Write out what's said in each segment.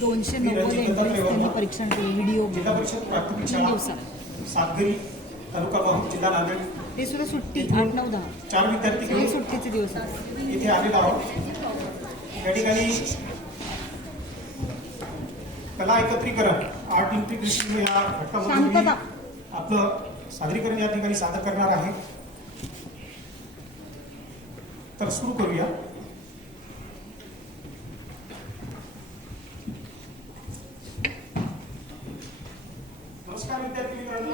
दोनशे नव्वद त्यांनी. परीक्षण केले व्हिडिओ तीन दिवसात तालुका माहूर जिल्हा नांदेड ते सुद्धा सुट्टी आठ नऊ दहा चार विद्यार्थी घेऊन सुट्टीचे दिवस. इथे आलेलो आहोत या ठिकाणी कला एकत्रीकरण आर्ट इंटिग्रेशन या शांतता. आपलं सादरीकरण या ठिकाणी सादर करणार आहे तर सुरू करूया नमस्कार विद्यार्थी मित्रांनो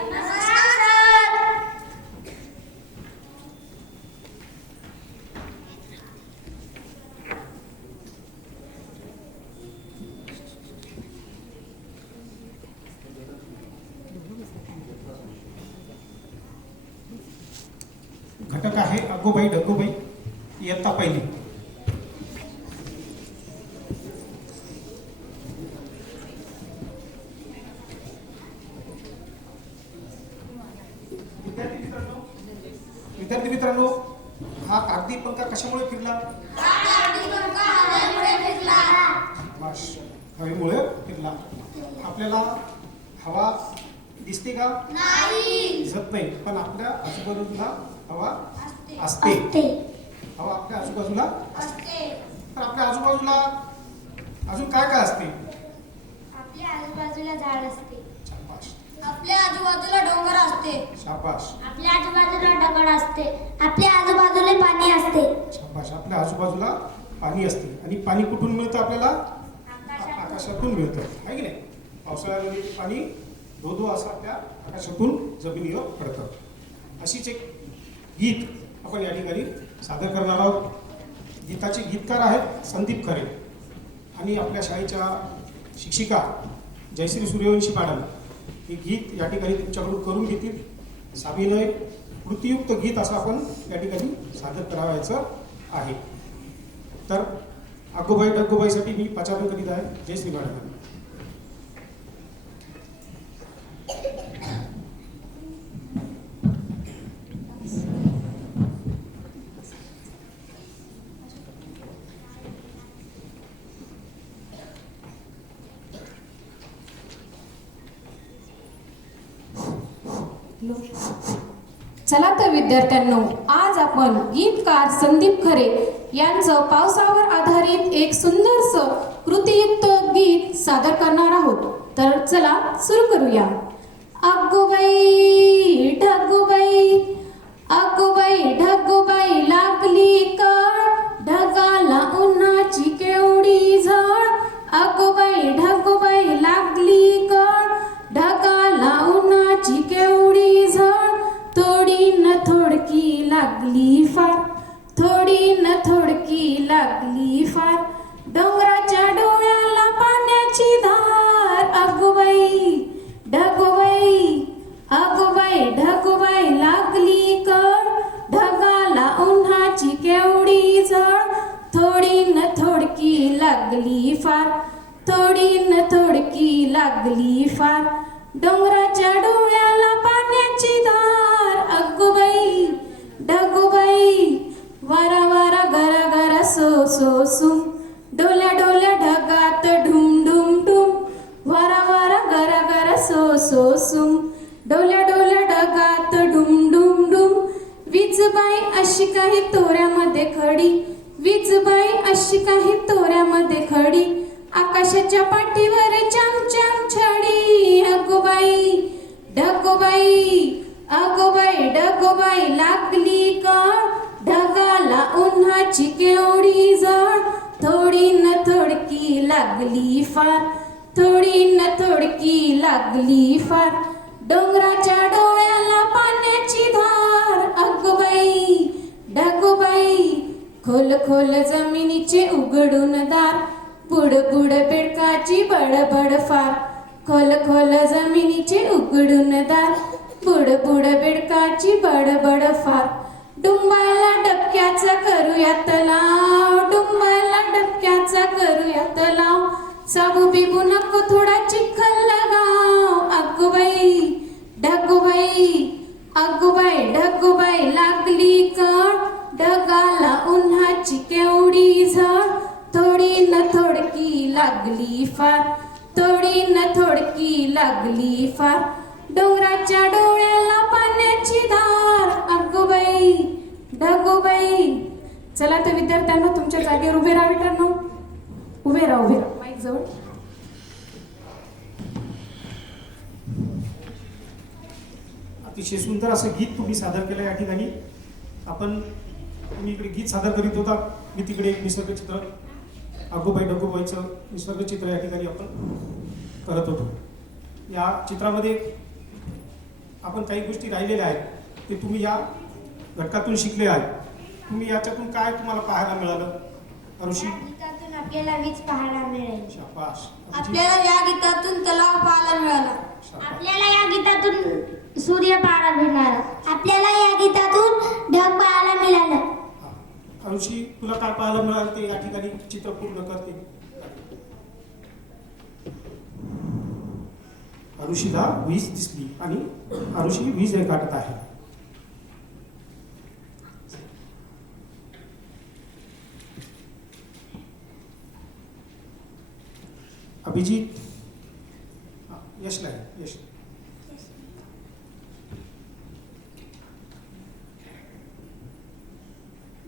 अगोबाई डगोबाई इयत्ता पहिली. विद्यार्थी मित्रांनो विद्यार्थी मित्रांनो हा कागदी पंखा कशामुळे फिरला? हवेमुळे फिरला. आपल्याला हवा दिसते का? दिसत नाही पण आपल्या आजूबाजूला हवा असते. हवा आपल्या आजूबाजूला? तर आपल्या आजूबाजूला अजून काय काय असते? आपल्या आजूबाजूला झाड असते. आपल्या आजूबाजूला डोंगर असते. शाबाश आपल्या आजूबाजूला दगड असते. आपल्या आजूबाजूला पाणी असते. शाबाश आपल्या आजूबाजूला पाणी असते. आणि पाणी कुठून मिळतं आपल्याला? आकाशातून. मिळतं. आहे की नाही? पावसाळ्यामध्ये ते पाणी धो धो असं आपल्या आकाशातून जमिनीवर पडतं. अशीच एक गीत आपण या ठिकाणी सादर करणार आहोत. गीताचे गीतकार आहेत संदीप खरे आणि आपल्या शाळेच्या शिक्षिका जयश्री सूर्यवंशी मॅडम हे गीत या ठिकाणी तुमच्याकडून करून घेतील. साभिनय कृतीयुक्त गीत असं आपण या ठिकाणी सादर करावायचं आहे. तर अग्गोबाई डग्गोबाईसाठी मी पाचारण करीत आहे. जय श्री मॅडम चला तर विद्यार्थ्यांनो आज आपण गीतकार संदीप खरे यांचं पावसावर आधारित एक सुंदरस कृतीयुक्त गीत सादर करणार आहोत. तर चला सुरू करूया. अगोबाई ढगोबाई लागली फार. डोंगराच्या डोळ्याला पाण्याची धार. अगवई ढगवई अगवई ढगवई लागली कळ ढगाला उन्हाची केवढी जळ थोडी न थोडकी लागली फार. थोडी न थोडकी लागली फार. डोंगराच्या डोळ्या डोल्या डोल्या ढगात डुम डुम डुम. वीजबाई अशी काही तोऱ्यामध्ये खडी. वीजबाई अशी काही तोऱ्यामध्ये खडी. आकाशाच्या पाठीवर चमचम छडी. अगोबाई ढगोबाई अगोबाई ढगोबाई लागली कळ ढगाला उन्हाची केवढी जळ थोडी न थोडकी लागली फार. थोडी न थोडकी लागली फार. डोंगराच्या डोळ्याला पाण्याची धार. अगबाई ढगोबाई खोल खोल जमिनीचे उघडून दार. पुड पुड बेडकाची बडबड फार. खोल खोल जमिनीचे उघडून दार. पुड पुड बेडकाची बडबड फार. डुंबाला डबक्याचा करूया तलाव डुंबाला डबक्याचा करूया तलाव साबू बिबू नको थोडा चिखल अगोबाई ढगोबाई अगोबाई ढगोबाई लागली कळ. ढगाला उन्हाची केवढी झळ. थोडी न थोडकी लागली फार. थोडी न थोडकी लागली फार. डोंगराच्या डोळ्याला पाण्याची धार. अगोबाई ढगोबाई चला तर विद्यार्थ्यांना तुमच्या जागेवर उभे राहा मित्रांनो. उभे राहा उभे राहा. माईक जवळ. अतिशय सुंदर असं गीत तुम्ही सादर केलं या ठिकाणी. आपण तुम्ही इकडे गीत सादर करीत होता. मी तिकडे एक निसर्ग चित्र अगोबाई डगोबाईचं निसर्ग चित्र या ठिकाणी आपण करत होतो. या चित्रामध्ये आपण काही गोष्टी राहिलेल्या आहेत ते तुम्ही या घटकातून शिकले आहेत. तुम्ही याच्यातून काय तुम्हाला पाहायला मिळालं? ऋषी? आपल्याला वीज पाहायला मिळेल. आपल्याला या गीतातून तलाव पाहायला मिळाला. आपल्याला या गीतातून सूर्य पाहायला मिळाला आपल्याला या गीतातून ढग पाहायला मिळालं. अंशी तुला काय पाहायला मिळालं ते या ठिकाणी चित्र पूर्ण करते. अरुषीला वीज दिसली आणि अरुषी वीज रेखाटत आहे. अभिजित यश यशला यश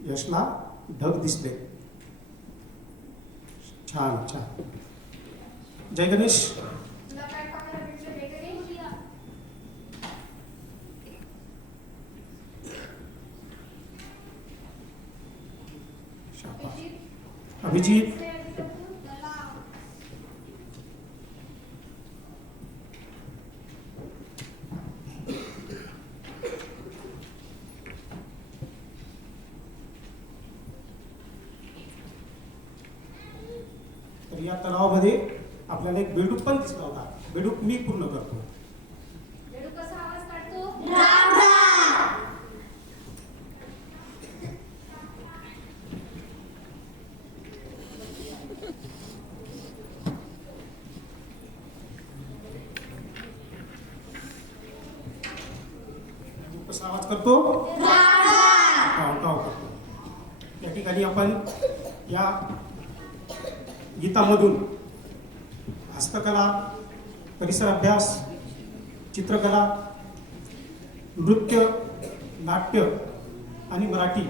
यशला ढग दिसले. छान छान. जय गणेश. अभिजीत तर या तलावामध्ये आपल्याला एक बेडूक पण दिसला होता. बेडूक मी पूर्ण करतो. बेडूक कसा आवाज करतो? टाव टाव करतो. या ठिकाणी आपण या गीतामधून हस्तकला परिसर अभ्यास चित्रकला नृत्य नाट्य आणि मराठी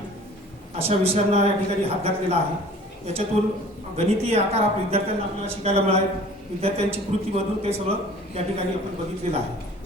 अशा विषयांना या ठिकाणी हात घातलेला आहे. याच्यातून गणितीय आकार आपल्या विद्यार्थ्यांना आपल्याला शिकायला मिळाले विद्यार्थ्यांची कृतीमधून ते सगळं या ठिकाणी आपण बघितलेलं आहे.